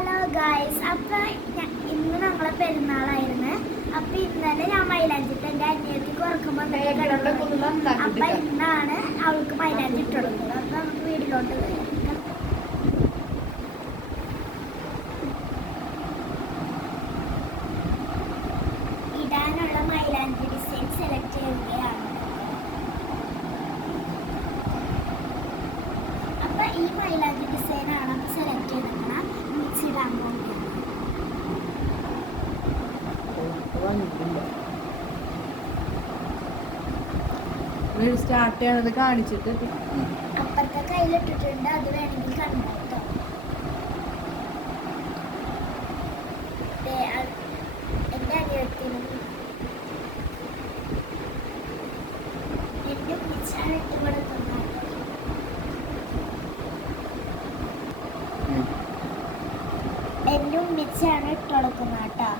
Hello guys അപ്പൊ ഇന്ന് ഞങ്ങളെ പെരുന്നാളായിരുന്നു. അപ്പൊ ഇന്നലെ ഞാൻ മൈലാഞ്ചിട്ട് എന്റെ അന്യത്തിൽ കുറക്കുമ്പോ അപ്പൊ ഇന്നാണ് അവൾക്ക് മൈലാഞ്ചി ഇട്ട് കൊടുക്കുന്നത് അപ്പൊ നമുക്ക് വീട്ടിലോട്ട് വരാം സ്റ്റാർട്ട് ചെയ്യണത് കാണിച്ചിട്ട്. അപ്പുറത്തെ കയ്യിലിട്ടിട്ടുണ്ട് അത് വേണമെങ്കിൽ കണ്ടോ എന്റെ അനിയത്തിനും എന്റെ ഉമ്മിച്ചാണ് ഇട്ട് കൊടുക്കുന്നത് എന്റെ ഉമ്മിച്ചാണ് ഇട്ട് കൊടുക്കുന്നത് കേട്ടോ.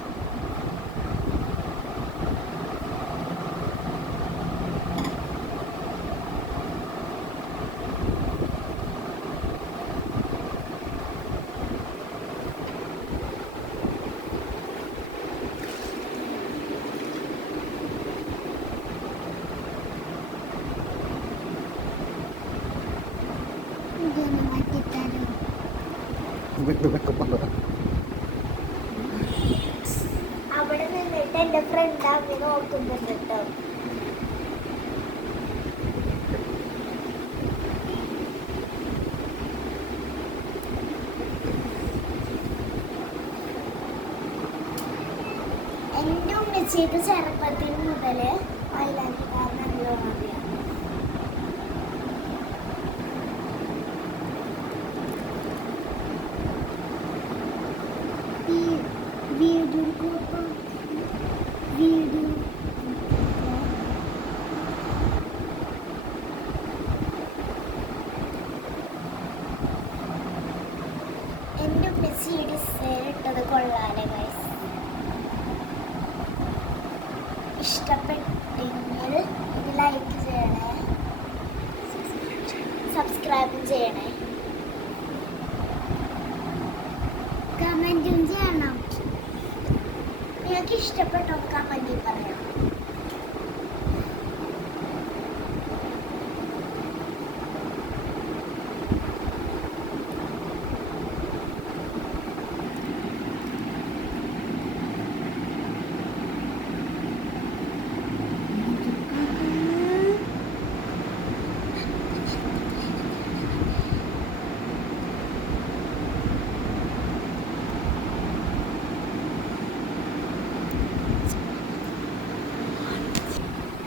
ഇതൊന്ന് മാറ്റിത്തരോ. അവിടെ നിന്നിട്ട് മൈലാഞ്ചിക്കാരൻ നല്ലോണം അറിയാം വീ- വീടും കൂട്ടും വീടും എന്റെ ഡിസൈൻ ഇട്ടത് കൊള്ളാലെ ഗൈസ് ഇഷ്ടപ്പെട്ടെങ്കിൽ ഇത് ലൈക്ക് ചെയ്യണേ സബ്സ്ക്രൈബും ചെയ്യണേ കമന്റും ചെയ്യണം നിങ്ങൾക്ക് നോക്കാൻ വേണ്ടി പറയാം.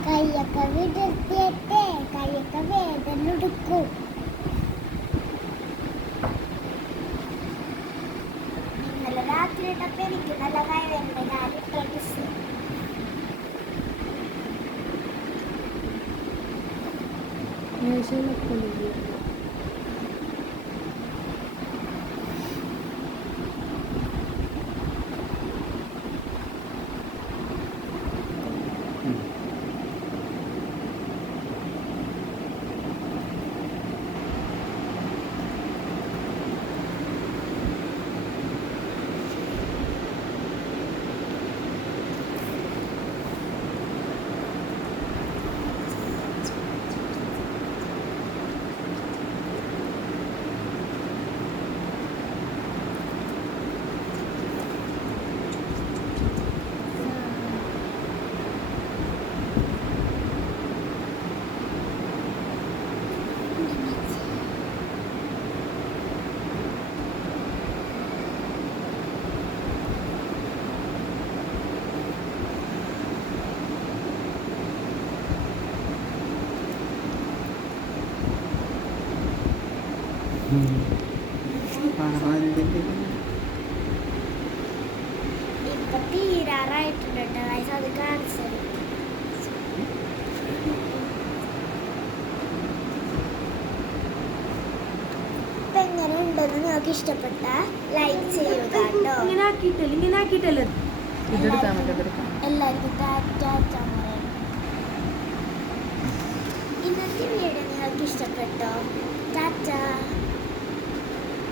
കൈയൊക്കെ വിടർത്തിയട്ടെ കൈയൊക്കെ വേദന എടുക്കും ഇന്നലെ രാത്രി ഇട്ടപ്പോ എനിക്ക് നല്ല കൈവേദന കാര്യം ഇട്ട എങ്ങനെ ഉണ്ടെന്ന് നിങ്ങൾക്ക് ഇഷ്ടപ്പെട്ട ലൈക്ക് ചെയ്യുക കേട്ടോ ഇങ്ങനെ ആക്കിയിട്ടല്ലേ ഇങ്ങനെ ആക്കിയിട്ടല്ലേ എല്ലാവർക്കും ഇന്നത്തെ വീഡിയോ നിങ്ങൾക്ക് ഇഷ്ടപ്പെട്ടോ ടാറ്റ